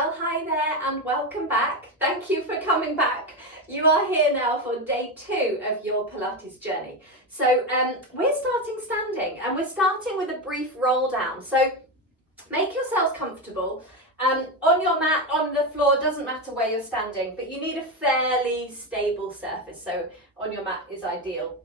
Well, hi there and welcome back. Thank you for coming back. You are here now for day 2 of your Pilates journey. So we're starting standing and we're starting with a brief roll down. So make yourselves comfortable. On your mat, on the floor, doesn't matter where you're standing, but you need a fairly stable surface. So on your mat is ideal.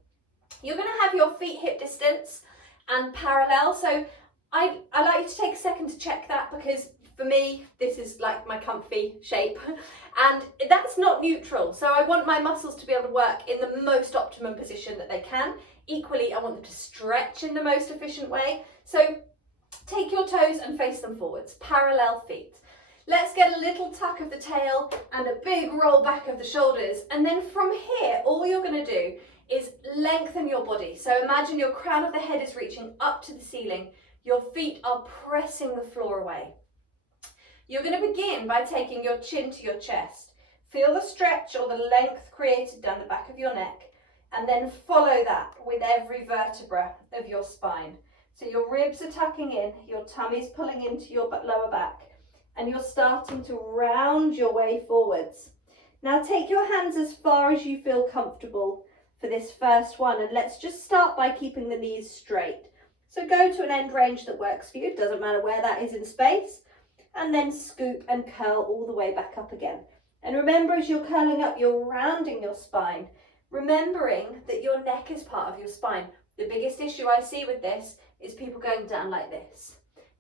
You're going to have your feet hip distance and parallel. So I like you to take a second to check that, because for me, this is like my comfy shape and that's not neutral. So I want my muscles to be able to work in the most optimum position that they can. Equally, I want them to stretch in the most efficient way. So take your toes and face them forwards, parallel feet. Let's get a little tuck of the tail and a big roll back of the shoulders. And then from here, all you're going to do is lengthen your body. So imagine your crown of the head is reaching up to the ceiling. Your feet are pressing the floor away. You're going to begin by taking your chin to your chest. Feel the stretch or the length created down the back of your neck, and then follow that with every vertebra of your spine. So your ribs are tucking in, your tummy's pulling into your lower back, and you're starting to round your way forwards. Now take your hands as far as you feel comfortable for this first one, and let's just start by keeping the knees straight. So go to an end range that works for you, it doesn't matter where that is in space, and then scoop and curl all the way back up again. And remember, as you're curling up, you're rounding your spine, remembering that your neck is part of your spine. The biggest issue I see with this is people going down like this.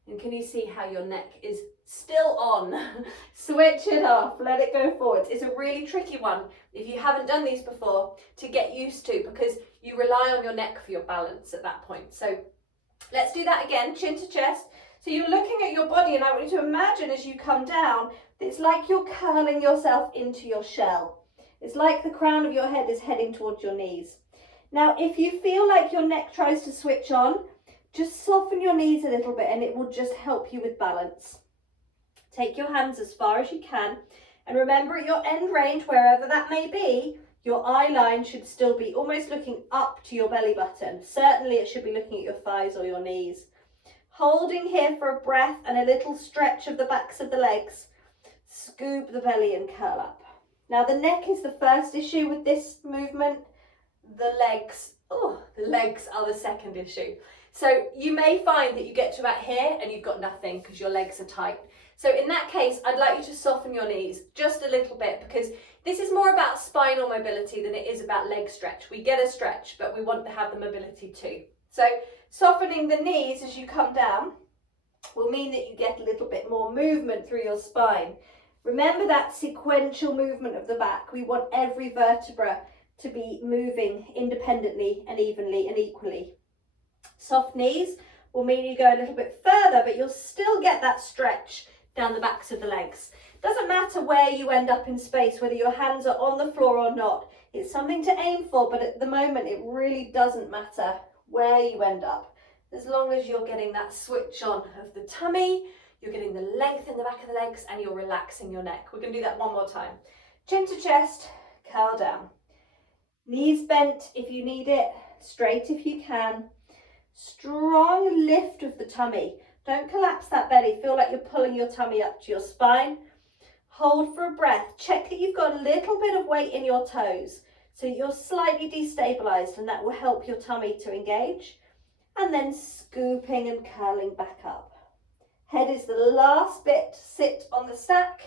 And can you see how your neck is still on? Switch it off, let it go forwards. It's a really tricky one if you haven't done these before to get used to, because you rely on your neck for your balance at that point. So let's do that again, chin to chest. So you're looking at your body, and I want you to imagine as you come down, it's like you're curling yourself into your shell. It's like the crown of your head is heading towards your knees. Now, if you feel like your neck tries to switch on, just soften your knees a little bit and it will just help you with balance. Take your hands as far as you can, and remember, at your end range, wherever that may be, your eye line should still be almost looking up to your belly button. Certainly it should be looking at your thighs or your knees. Holding here for a breath and a little stretch of the backs of the legs. Scoop the belly and curl up. Now the neck is the first issue with this movement. The legs are the second issue. So you may find that you get to about here and you've got nothing because your legs are tight. So in that case, I'd like you to soften your knees just a little bit, because this is more about spinal mobility than it is about leg stretch. We get a stretch, but we want to have the mobility too. So softening the knees as you come down will mean that you get a little bit more movement through your spine. Remember that sequential movement of the back. We want every vertebra to be moving independently and evenly and equally. Soft knees will mean you go a little bit further, but you'll still get that stretch down the backs of the legs. Doesn't matter where you end up in space, whether your hands are on the floor or not. It's something to aim for, but at the moment it really doesn't matter where you end up, as long as you're getting that switch on of the tummy, you're getting the length in the back of the legs, and you're relaxing your neck. We're going to do that one more time. Chin to chest, curl down. Knees bent if you need it, straight if you can. Strong lift of the tummy. Don't collapse that belly. Feel like you're pulling your tummy up to your spine. Hold for a breath. Check that you've got a little bit of weight in your toes, so you're slightly destabilized, and that will help your tummy to engage. And then scooping and curling back up. Head is the last bit to sit on the stack,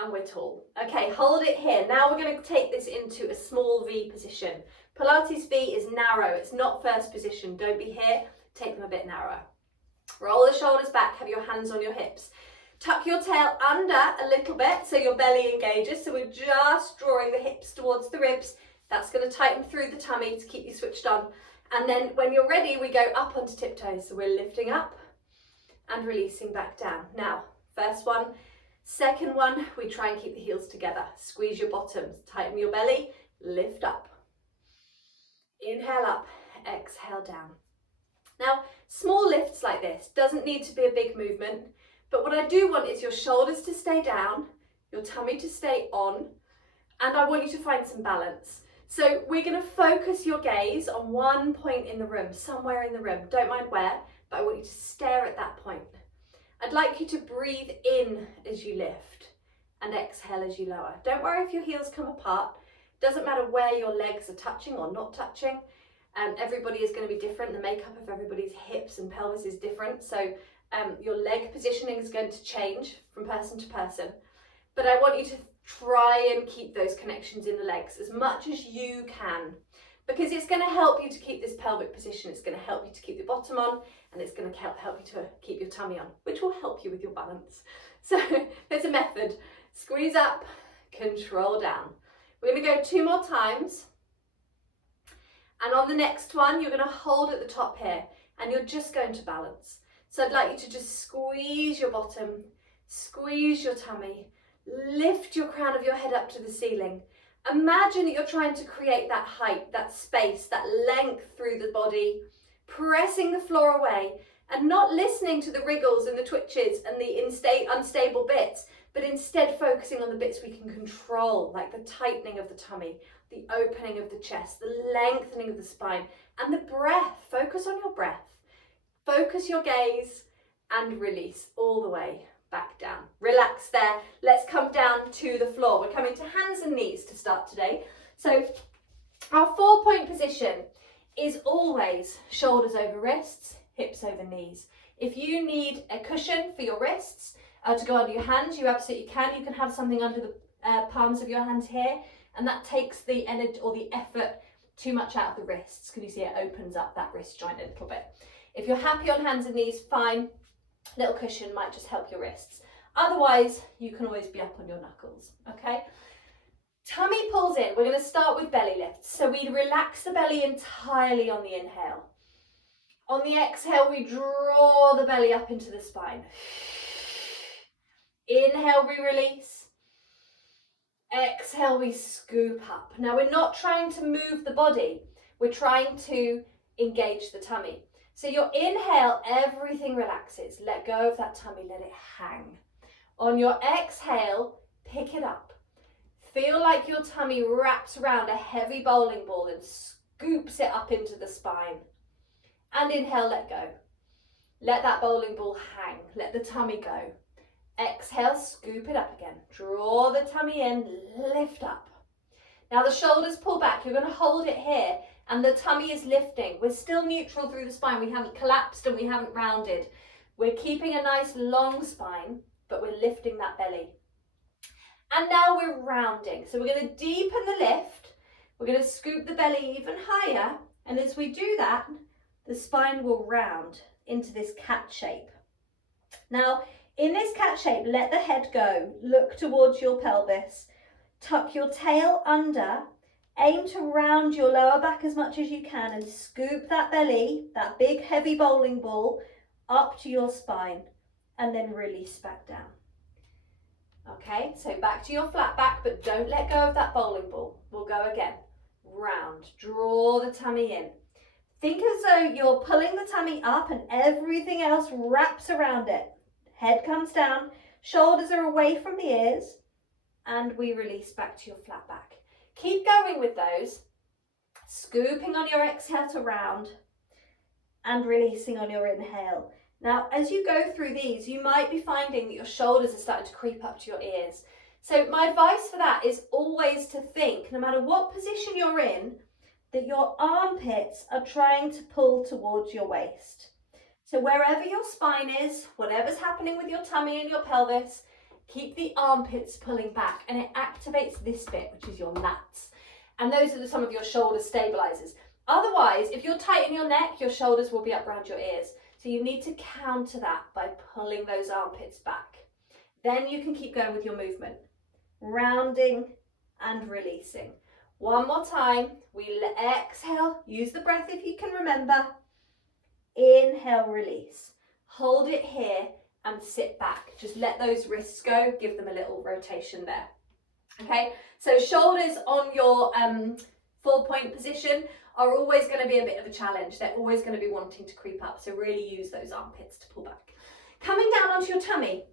and we're tall. Okay, hold it here. Now we're going to take this into a small V position. Pilates V is narrow, it's not first position. Don't be here, take them a bit narrower. Roll the shoulders back, have your hands on your hips. Tuck your tail under a little bit so your belly engages. So we're just drawing the hips towards the ribs. That's going to tighten through the tummy to keep you switched on. And then when you're ready, we go up onto tiptoes. So we're lifting up and releasing back down. Now, first one, second one, we try and keep the heels together. Squeeze your bottoms, tighten your belly, lift up. Inhale up, exhale down. Now, small lifts like this doesn't need to be a big movement. But what I do want is your shoulders to stay down, your tummy to stay on, and I want you to find some balance. So we're going to focus your gaze on one point in the room, somewhere in the room. Don't mind where, but I want you to stare at that point. I'd like you to breathe in as you lift and exhale as you lower. Don't worry if your heels come apart. Doesn't matter where your legs are touching or not touching. Everybody is going to be different. The makeup of everybody's hips and pelvis is different. So your leg positioning is going to change from person to person. But I want you to try and keep those connections in the legs as much as you can, because it's going to help you to keep this pelvic position. It's going to help you to keep the bottom on, and it's going to help you to keep your tummy on, which will help you with your balance. So there's a method. Squeeze up, control down. We're going to go 2 more times. And on the next one, you're going to hold at the top here, and you're just going to balance. So I'd like you to just squeeze your bottom, squeeze your tummy, lift your crown of your head up to the ceiling. Imagine that you're trying to create that height, that space, that length through the body, pressing the floor away and not listening to the wriggles and the twitches and the unstable bits, but instead focusing on the bits we can control, like the tightening of the tummy, the opening of the chest, the lengthening of the spine, and the breath. Focus on your breath. Focus your gaze and release all the way back down. Relax there. Let's come down to the floor. We're coming to hands and knees to start today. So our 4-point position is always shoulders over wrists, hips over knees. If you need a cushion for your wrists to go under your hands, you absolutely can. You can have something under the palms of your hands here, and that takes the energy or the effort too much out of the wrists. Can you see it opens up that wrist joint a little bit? If you're happy on hands and knees, fine. Little cushion might just help your wrists. Otherwise, you can always be up on your knuckles, okay? Tummy pulls in. We're going to start with belly lifts. So we relax the belly entirely on the inhale. On the exhale, we draw the belly up into the spine. Inhale, we release. Exhale, we scoop up. Now, we're not trying to move the body. We're trying to engage the tummy. So your inhale, everything relaxes. Let go of that tummy, let it hang. On your exhale, pick it up. Feel like your tummy wraps around a heavy bowling ball and scoops it up into the spine. And inhale, let go. Let that bowling ball hang. Let the tummy go. Exhale, scoop it up again. Draw the tummy in, lift up. Now the shoulders pull back. You're going to hold it here. And the tummy is lifting. We're still neutral through the spine. We haven't collapsed and we haven't rounded. We're keeping a nice long spine, but we're lifting that belly. And now we're rounding. So we're going to deepen the lift. We're going to scoop the belly even higher. And as we do that, the spine will round into this cat shape. Now, in this cat shape, let the head go. Look towards your pelvis. Tuck your tail under. Aim to round your lower back as much as you can and scoop that belly, that big heavy bowling ball, up to your spine and then release back down. Okay, so back to your flat back, but don't let go of that bowling ball. We'll go again. Round, draw the tummy in. Think as though you're pulling the tummy up and everything else wraps around it. Head comes down, shoulders are away from the ears, and we release back to your flat back. Keep going with those, scooping on your exhale to round and releasing on your inhale. Now, as you go through these, you might be finding that your shoulders are starting to creep up to your ears. So my advice for that is always to think, no matter what position you're in, that your armpits are trying to pull towards your waist. So wherever your spine is, whatever's happening with your tummy and your pelvis, keep the armpits pulling back, and it activates this bit, which is your lats. And those are some of your shoulder stabilizers. Otherwise, if you're tight in your neck, your shoulders will be up around your ears. So you need to counter that by pulling those armpits back. Then you can keep going with your movement. Rounding and releasing. One more time. We exhale. Use the breath if you can remember. Inhale, release. Hold it here. And sit back. Just let those wrists go. Give them a little rotation there. Okay, so shoulders on your 4-point position are always going to be a bit of a challenge. They're always going to be wanting to creep up. So really use those armpits to pull back. Coming down onto your tummy.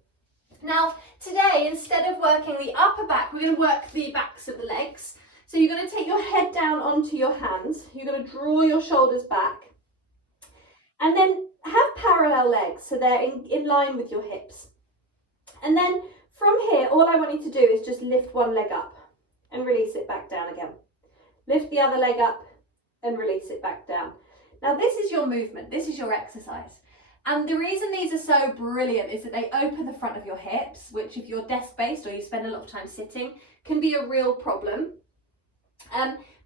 Now, today, instead of working the upper back, we're going to work the backs of the legs. So you're going to take your head down onto your hands. You're going to draw your shoulders back. And then have parallel legs so they're in line with your hips. And then from here, all I want you to do is just lift one leg up and release it back down again. Lift the other leg up and release it back down. Now this is your movement, this is your exercise. And the reason these are so brilliant is that they open the front of your hips, which if you're desk-based or you spend a lot of time sitting, can be a real problem.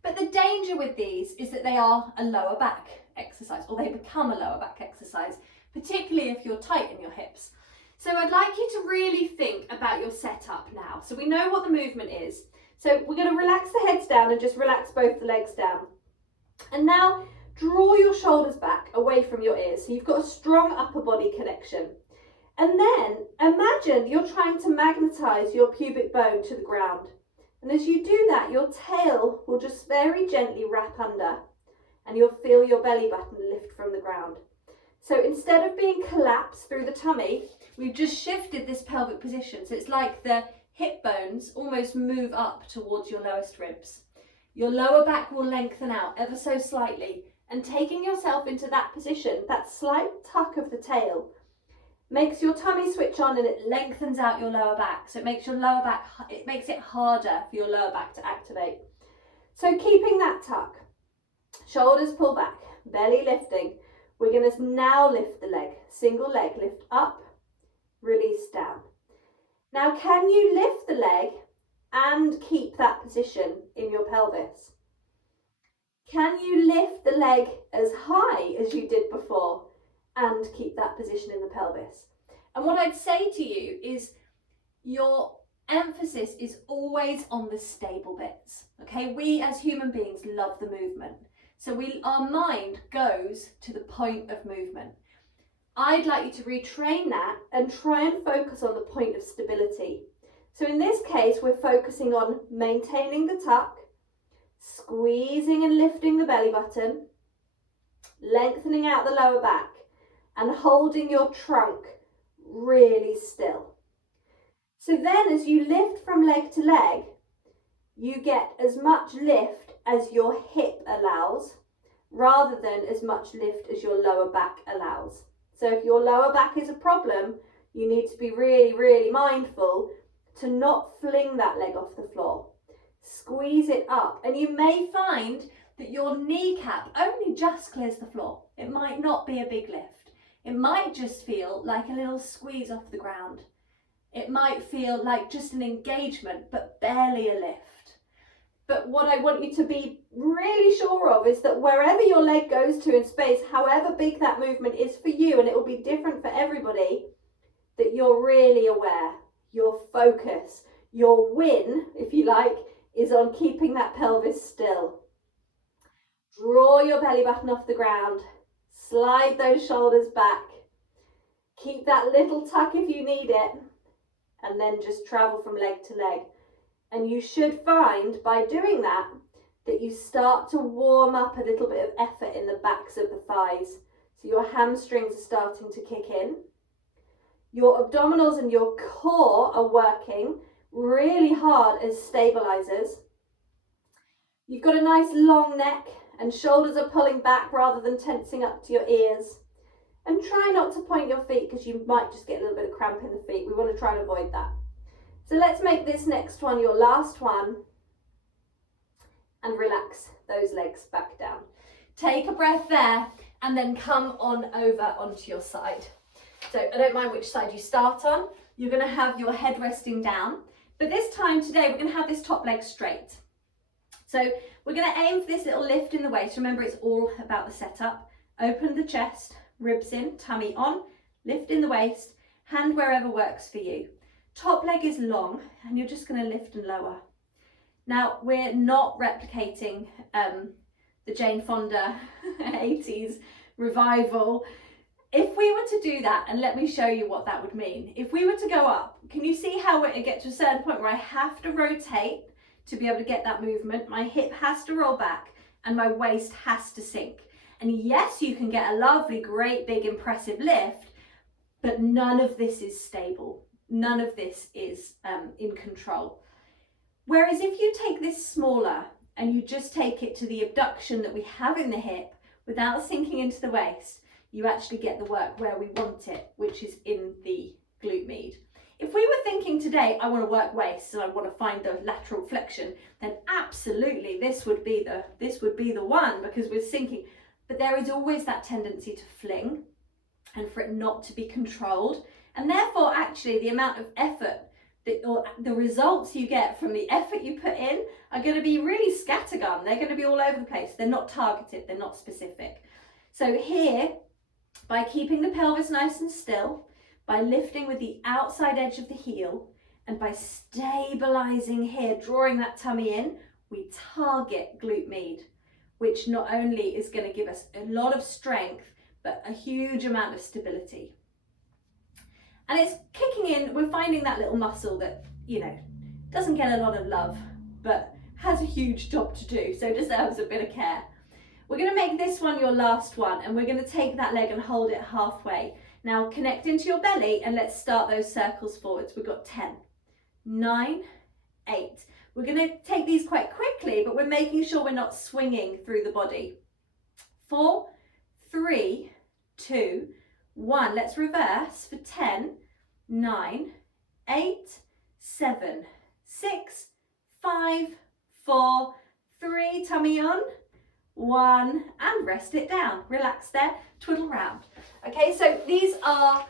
But the danger with these is that they are a lower back exercise, or they become a lower back exercise, particularly if you're tight in your hips. So I'd like you to really think about your setup now. So we know what the movement is. So we're going to relax the heads down and just relax both the legs down. And now draw your shoulders back away from your ears. So you've got a strong upper body connection. And then imagine you're trying to magnetize your pubic bone to the ground. And as you do that, your tail will just very gently wrap under and you'll feel your belly button lift from the ground. So instead of being collapsed through the tummy, we've just shifted this pelvic position. So it's like the hip bones almost move up towards your lowest ribs. Your lower back will lengthen out ever so slightly, and taking yourself into that position, that slight tuck of the tail, makes your tummy switch on and it lengthens out your lower back. So it makes your lower back, it makes it harder for your lower back to activate. So keeping that tuck, shoulders pull back, belly lifting. We're going to now lift the leg, single leg, lift up, release down. Now, can you lift the leg and keep that position in your pelvis? Can you lift the leg as high as you did before and keep that position in the pelvis? And what I'd say to you is your emphasis is always on the stable bits. Okay, we as human beings love the movement. So our mind goes to the point of movement. I'd like you to retrain that and try and focus on the point of stability. So in this case, we're focusing on maintaining the tuck, squeezing and lifting the belly button, lengthening out the lower back, and holding your trunk really still. So then as you lift from leg to leg, you get as much lift as your hip allows, rather than as much lift as your lower back allows. So if your lower back is a problem, you need to be really, really mindful to not fling that leg off the floor. Squeeze it up, and you may find that your kneecap only just clears the floor. It might not be a big lift. It might just feel like a little squeeze off the ground. It might feel like just an engagement, but barely a lift. But what I want you to be really sure of is that wherever your leg goes to in space, however big that movement is for you, and it will be different for everybody, that you're really aware. Your focus, your win, if you like, is on keeping that pelvis still. Draw your belly button off the ground. Slide those shoulders back. Keep that little tuck if you need it. And then just travel from leg to leg. And you should find by doing that, that you start to warm up a little bit of effort in the backs of the thighs. So your hamstrings are starting to kick in. Your abdominals and your core are working really hard as stabilizers. You've got a nice long neck and shoulders are pulling back rather than tensing up to your ears. And try not to point your feet because you might just get a little bit of cramp in the feet. We want to try and avoid that. So let's make this next one your last one and relax those legs back down. Take a breath there and then come on over onto your side. So I don't mind which side you start on. You're going to have your head resting down. But this time today, we're going to have this top leg straight. So we're going to aim for this little lift in the waist. Remember, it's all about the setup. Open the chest, ribs in, tummy on, lift in the waist, hand wherever works for you. Top leg is long and you're just going to lift and lower. Now, we're not replicating the Jane Fonda 80s revival. If we were to do that, and let me show you what that would mean. If we were to go up, can you see how it gets to a certain point where I have to rotate to be able to get that movement? My hip has to roll back and my waist has to sink. And yes, you can get a lovely, great, big, impressive lift, but none of this is stable. None of this is in control. Whereas if you take this smaller and you just take it to the abduction that we have in the hip without sinking into the waist, you actually get the work where we want it, which is in the glute med. If we were thinking today, I want to work waist and I want to find the lateral flexion, then absolutely this would be the one, because we're sinking. But there is always that tendency to fling and for it not to be controlled. And therefore, actually, the amount of effort or the results you get from the effort you put in are going to be really scattergun. They're going to be all over the place. They're not targeted. They're not specific. So here, by keeping the pelvis nice and still, by lifting with the outside edge of the heel, and by stabilizing here, drawing that tummy in, we target glute med, which not only is going to give us a lot of strength, but a huge amount of stability. And it's kicking in, we're finding that little muscle that, you know, doesn't get a lot of love, but has a huge job to do, so deserves a bit of care. We're going to make this one your last one, and we're going to take that leg and hold it halfway. Now connect into your belly and let's start those circles forwards. We've got 10, 9, 8. We're going to take these quite quickly, but we're making sure we're not swinging through the body. 4, 3, 2, 1. Let's reverse for 10, 9, 8, 7, 6, 5, 4, 3, tummy on, 1, and rest it down. Relax there, twiddle round. Okay, so these are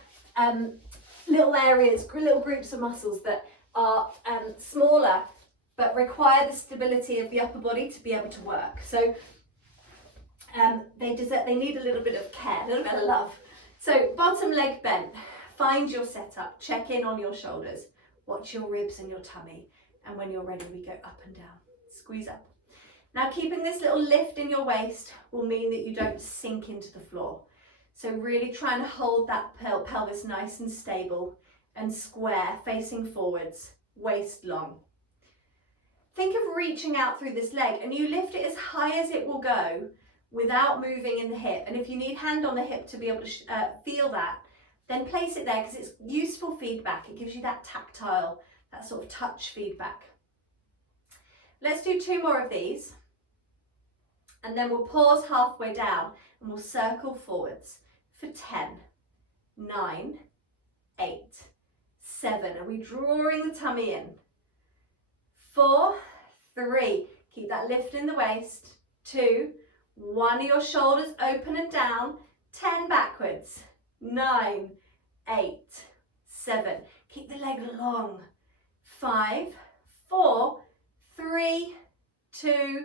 little areas, little groups of muscles that are smaller but require the stability of the upper body to be able to work. So they need a little bit of care, a little bit of love. So bottom leg bent, find your setup, check in on your shoulders, watch your ribs and your tummy, and when you're ready we go up and down, squeeze up. Now keeping this little lift in your waist will mean that you don't sink into the floor. So really try and hold that pelvis nice and stable and square, facing forwards, waist long. Think of reaching out through this leg, and you lift it as high as it will go without moving in the hip. And if you need hand on the hip to be able to feel that, then place it there, because it's useful feedback. It gives you that tactile, that sort of touch feedback. Let's do 2 more of these, and then we'll pause halfway down and we'll circle forwards for 10, 9, 8, 7. Are we drawing the tummy in? 4, 3, keep that lift in the waist. 2, 1 of your shoulders open and down. 10 backwards. 9, 8, 7. Keep the leg long. 5, 4, 3, 2,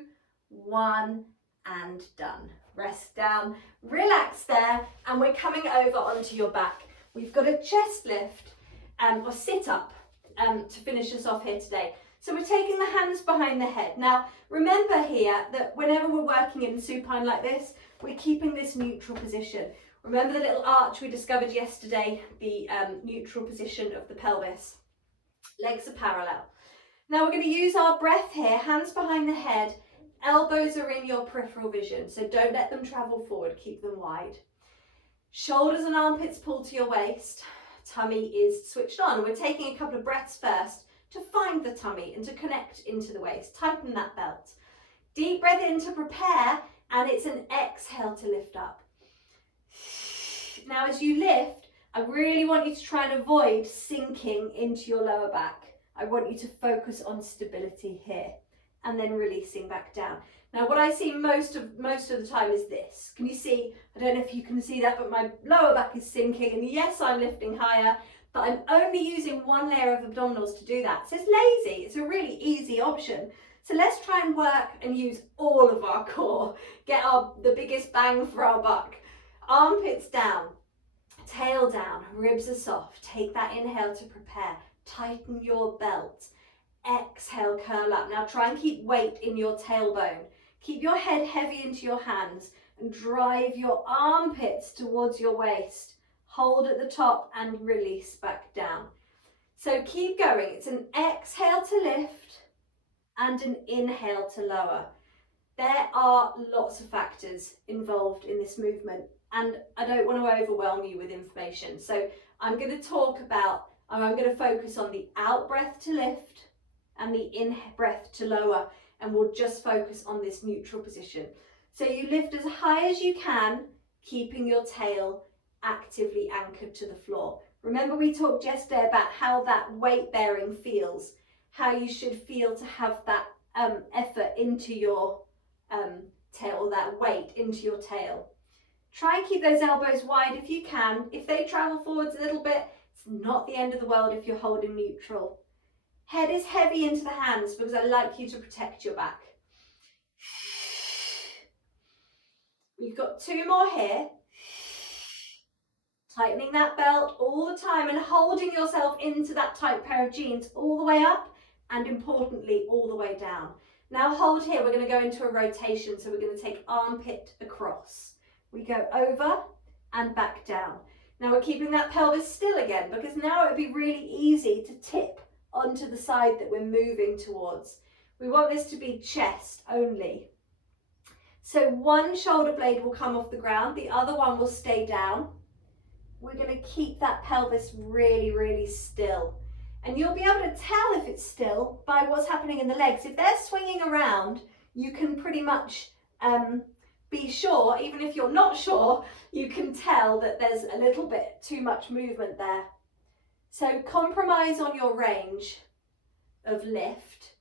1, and done. Rest down, relax there, and we're coming over onto your back. We've got a chest lift or sit up to finish us off here today. So we're taking the hands behind the head. Now remember here that whenever we're working in supine like this, we're keeping this neutral position. Remember the little arch we discovered yesterday, the neutral position of the pelvis. Legs are parallel. Now we're going to use our breath here, hands behind the head, elbows are in your peripheral vision, so don't let them travel forward, keep them wide. Shoulders and armpits pull to your waist, tummy is switched on. We're taking a couple of breaths first to find the tummy and to connect into the waist, tighten that belt. Deep breath in to prepare, and it's an exhale to lift up. Now as you lift, I really want you to try and avoid sinking into your lower back. I want you to focus on stability here and then releasing back down. Now what I see most of the time is this. Can you see? I don't know if you can see that, but my lower back is sinking, and yes, I'm lifting higher, but I'm only using 1 layer of abdominals to do that. So it's lazy. It's a really easy option. So let's try and work and use all of our core. Get the biggest bang for our buck. Armpits down, tail down, ribs are soft. Take that inhale to prepare. Tighten your belt. Exhale, curl up. Now try and keep weight in your tailbone. Keep your head heavy into your hands and drive your armpits towards your waist. Hold at the top and release back down. So keep going. It's an exhale to lift and an inhale to lower. There are lots of factors involved in this movement, and I don't want to overwhelm you with information. So I'm going to focus on the out breath to lift and the in breath to lower, and we'll just focus on this neutral position. So you lift as high as you can, keeping your tail actively anchored to the floor. Remember we talked yesterday about how that weight bearing feels, how you should feel to have that effort into your tail, that weight into your tail. Try and keep those elbows wide if you can. If they travel forwards a little bit, it's not the end of the world if you're holding neutral. Head is heavy into the hands because I like you to protect your back. We've got 2 more here. Tightening that belt all the time and holding yourself into that tight pair of jeans all the way up and importantly all the way down. Now hold here, we're going to go into a rotation, so we're going to take armpit across. We go over and back down. Now we're keeping that pelvis still again because now it would be really easy to tip onto the side that we're moving towards. We want this to be chest only. So one shoulder blade will come off the ground, the other one will stay down. We're going to keep that pelvis really, really still. And you'll be able to tell if it's still by what's happening in the legs. If they're swinging around, you can pretty much be sure, even if you're not sure, you can tell that there's a little bit too much movement there. So compromise on your range of lift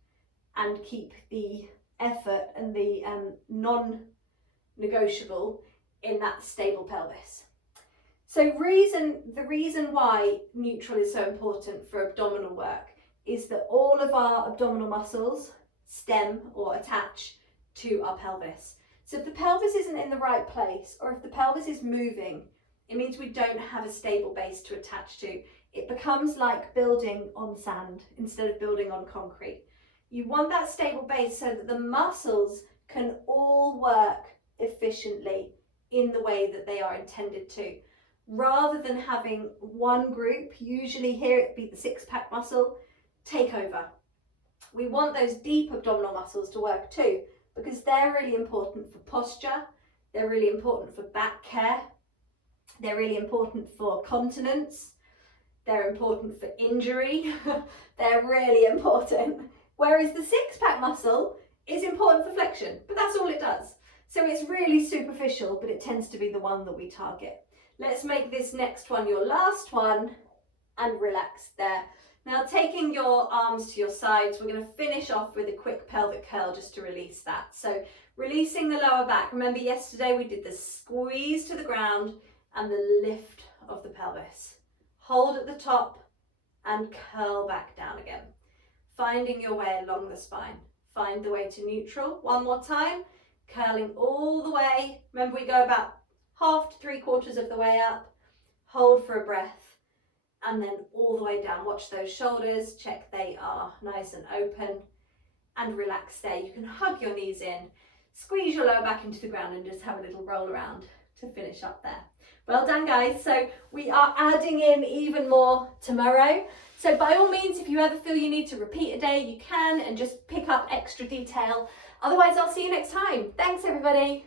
and keep the effort and the non-negotiable in that stable pelvis. So the reason why neutral is so important for abdominal work is that all of our abdominal muscles stem or attach to our pelvis. So if the pelvis isn't in the right place, or if the pelvis is moving, it means we don't have a stable base to attach to. It becomes like building on sand instead of building on concrete. You want that stable base so that the muscles can all work efficiently in the way that they are intended to, rather than having one group, usually here it'd be the six-pack muscle, take over. We want those deep abdominal muscles to work too, because they're really important for posture, they're really important for back care, they're really important for continence, they're important for injury, they're really important. Whereas the six-pack muscle is important for flexion, but that's all it does. So it's really superficial, but it tends to be the one that we target. Let's make this next one your last one and relax there. Now taking your arms to your sides, we're going to finish off with a quick pelvic curl just to release that. So releasing the lower back. Remember yesterday we did the squeeze to the ground and the lift of the pelvis. Hold at the top and curl back down again. Finding your way along the spine. Find the way to neutral. One more time. Curling all the way. Remember we go about half to 3/4 of the way up. Hold for a breath. And then all the way down. Watch those shoulders. Check they are nice and open. And relax there. You can hug your knees in. Squeeze your lower back into the ground and just have a little roll around to finish up there. Well done guys. So we are adding in even more tomorrow. So by all means, if you ever feel you need to repeat a day, you can, and just pick up extra detail. Otherwise, I'll see you next time. Thanks everybody.